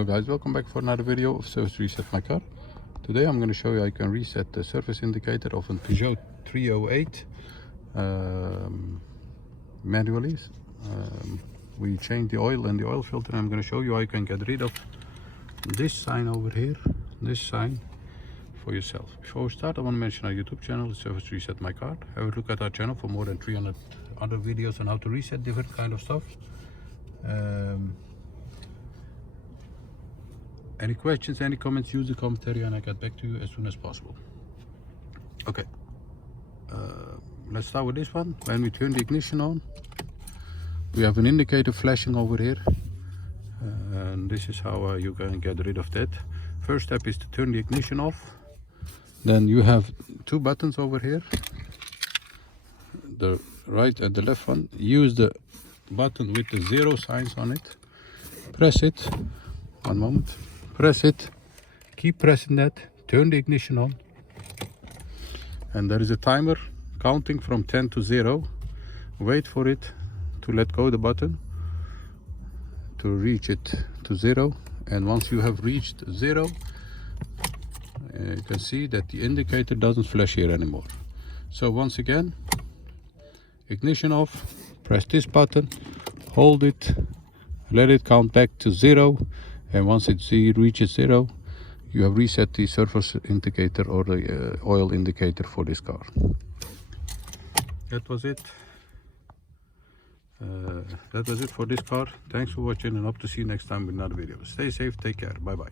Hello guys, welcome back for another video of Service Reset My Car. Today I'm going to show you how you can reset the surface indicator of a Peugeot 308 manually. We changed the oil and the oil filter, and I'm going to show you how you can get rid of this sign over here, this sign, for yourself. Before we start, I want to mention our YouTube channel, Service Reset My Car. Have a look at our channel for more than 300 other videos on how to reset different kind of stuff. Any questions, any comments, use the commentary and I get back to you as soon as possible. Okay, let's start with this one. When we turn the ignition on, we have an indicator flashing over here, and this is how you can get rid of that. First step is to turn the ignition off. Then you have two buttons over here, the right and the left one. Use the button with the zero signs on it. Press it, one moment. Press it, keep pressing that, turn the ignition on, and there is a timer counting from 10 to 0. Wait for it to let go the button to reach it to 0, and once you have reached 0, you can see that the indicator doesn't flash here anymore. So once again, ignition off, press this button, hold it, let it count back to 0. And once it reaches 0, you have reset the surface indicator or the oil indicator for this car. That was it. That was it for this car. Thanks for watching, and hope to see you next time with another video. Stay safe, take care, bye bye.